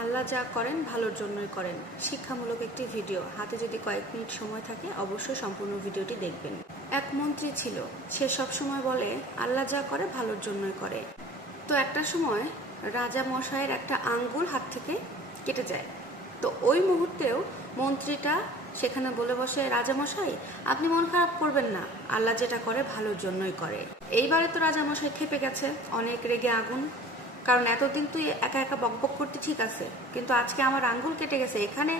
আল্লাহ যা করেন ভালোর জন্যই করেন। শিক্ষামূলক একটি ভিডিও, হাতে যদি কয়েক মিনিট সময় থাকে অবশ্যই সম্পূর্ণ ভিডিওটি দেখবেন। এক মন্ত্রী ছিল, সে সব সময় বলে আল্লাহ যা করে ভালোর জন্যই করে। তো একটা সময় রাজা মশাইয়ের একটা আঙ্গুল হাত থেকে কেটে যায়। তো ওই মুহূর্তেও মন্ত্রীটা সেখানে বলে বসে, রাজামশাই আপনি মন খারাপ করবেন না, আল্লাহ যেটা করে ভালোর জন্যই করে। এইবারে তো রাজামশাই খেপে গেছে, অনেক রেগে আগুন। কারণ এতদিন তুই একা একা বকবক করতে ঠিক আছে, কিন্তু আজকে আমার আঙ্গুল কেটে গেছে, এখানে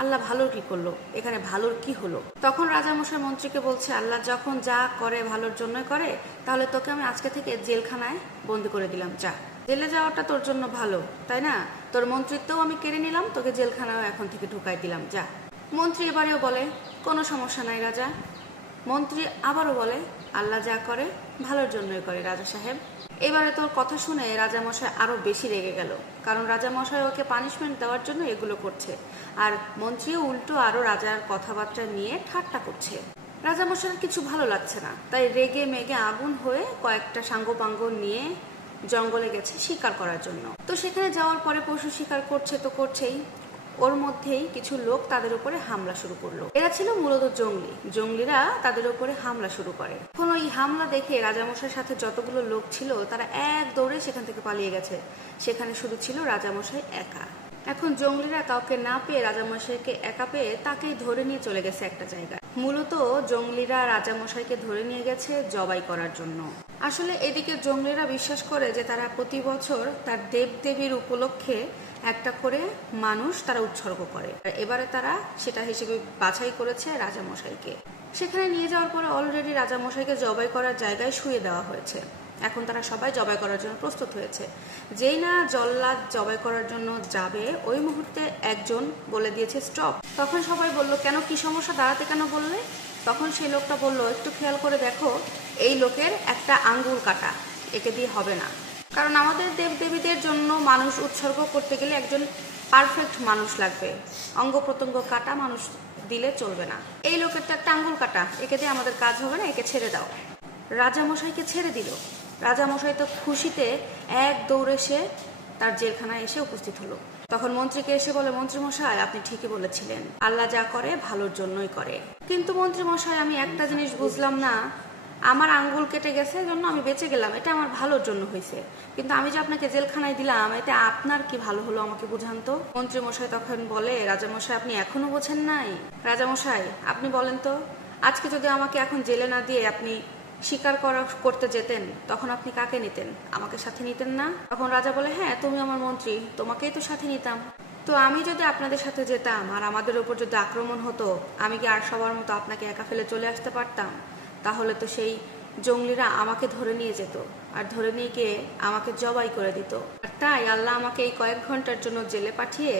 আল্লাহ ভালোর কি করলো, এখানে ভালোর কি হলো? তখন রাজামশাই মন্ত্রীকে বলছে, আল্লাহ যখন যা করে ভালোর জন্যই করে, তাহলে তোকে আমি আজকে থেকে জেলখানায় বন্দি করে দিলাম, যা। জেলে যাওয়াটা তোর জন্য ভালো, তাই না? তোর মন্ত্রিত্বও আমি কেড়ে নিলাম, তোকে জেলখানায় এখন থেকে ঢুকাই দিলাম, যা। মন্ত্রী এবারেও বলে, কোনো সমস্যা নাই রাজা। মন্ত্রী আবারও বলে, আল্লাহ যা করে ভালোর জন্যই করে রাজা সাহেব। এবারে তোর কথা শুনে রাজামশাই আরো বেশি রেগে গেল, কারণ রাজামশাই ওকে পানিশমেন্ট দেওয়ার জন্য এগুলো করছে, আর মন্ত্রীও উল্টো আরো রাজার কথাবার্তা নিয়ে ঠাট্টা করছে। রাজামশাইয়ের কিছু ভালো লাগছে না, তাই রেগে মেগে আগুন হয়ে কয়েকটা সাঙ্গপাঙ্গ নিয়ে জঙ্গলে গেছে শিকার করার জন্য। তো সেখানে যাওয়ার পরে পশু শিকার করছে তো করছেই, ওর মধ্যেই কিছু লোক তাদের উপরে হামলা শুরু করলো। এরা ছিল মূলত জঙ্গলিরা তাদের উপরে হামলা শুরু করে। এখন ওই হামলা দেখে রাজামশাইয়ের সাথে যতগুলো লোক ছিল তারা এক দৌড়ে সেখান থেকে পালিয়ে গেছে। সেখানে শুধু ছিল রাজামশাই একা। এখন জঙ্গলিরা কাউকে না পেয়ে রাজামশাইকে একা পেয়ে তাকেই ধরে নিয়ে চলে গেছে একটা জায়গায়। মূলত জঙ্গলিরা রাজামশাইকে ধরে নিয়ে গেছে জবাই করার জন্য। আসলে এদিকে জঙ্গলিরা বিশ্বাস করে যে তারা প্রতি বছর তার দেবদেবীর উপলক্ষে একটা করে মানুষ তারা উৎসর্গ করে। এবারে তারা সেটা হিসেবে বাছাই করেছে রাজামশাইকে। সেখানে নিয়ে যাওয়ার পরে অলরেডি রাজামশাইকে জবাই করার জায়গায় শুয়ে দেওয়া হয়েছে। এখন তারা সবাই জবাই করার জন্য প্রস্তুত হয়েছে। যেই না জল্লাদ জবাই করার জন্য যাবে, ওই মুহূর্তে একজন বলে দিয়েছে স্টপ। তখন সবাই বলল, কেন, কি সমস্যা, দাঁড়াতে কেন বললে? তখন সেই লোকটা বলল, একটু খেয়াল করে দেখো, এই লোকের একটা আঙ্গুল কাটা, একে দিয়ে হবে না। কারণ আমাদের দেবদেবীদের জন্য মানুষ উৎসর্গ করতে গেলে একজন পারফেক্ট মানুষ লাগবে, অঙ্গ প্রত্যঙ্গ কাটা মানুষ দিলে চলবে না। এই লোকের তো একটা আঙ্গুল কাটা, একে দিয়ে আমাদের কাজ হবে না, একে ছেড়ে দাও। রাজামশাইকে ছেড়ে দিল। রাজামশাই তো খুশিতে এক দৌড়ে সে তার জেলখানায় এসে উপস্থিত হলো। তখন মন্ত্রীকে এসে বলে, মন্ত্রী মশাই আপনি ঠিকই বলেছিলেন, আল্লাহ যা করে ভালোর জন্যই করে। কিন্তু মন্ত্রী মশাই আমি একটা জিনিস বুঝলাম না, আমার আঙ্গুল কেটে গেছে জন্য আমি বেঁচে গেলাম, এটা আমার ভালোর জন্য হয়েছে, কিন্তু আমি যে আপনাকে জেলখানায় দিলাম, এতে আপনার কি ভালো হলো আমাকে বুঝান তো। মন্ত্রী মশাই তখন বলে, রাজামশাই আপনি এখনো বোঝেন নাই? রাজামশাই আপনি বলেন তো, আজকে যদি আমাকে এখন জেলে না দিয়ে আপনি শিকার করতে যেতেন, তখন আপনি কাকে নিতেন? আমাকে সাথে নিতেন না? তখন রাজা বলে, হ্যাঁ তুমি আমার মন্ত্রী, তোমাকেই তো সাথে নিতাম। তো আমি যদি আপনাদের সাথে যেতাম আর আমাদের উপর যদি আক্রমণ হতো, আমি কি আর সবার মতো আপনাকে একা ফেলে চলে আসতে পারতাম? তাহলে তো সেই জঙ্গলিরা আমাকে ধরে নিয়ে যেত, আর ধরে নিয়ে গিয়ে আমাকে জবাই করে দিত। আর তাই আল্লাহ আমাকে এই কয়েক ঘন্টার জন্য জেলে পাঠিয়ে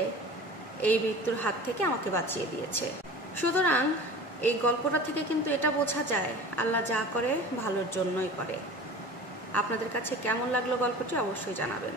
এই মৃত্যুর হাত থেকে আমাকে বাঁচিয়ে দিয়েছে। সুতরাং এই গল্পটা থেকে কিন্তু এটা বোঝা যায়, আল্লাহ যা করে ভালোর জন্যই করে। আপনাদের কাছে কেমন লাগলো গল্পটি অবশ্যই জানাবেন।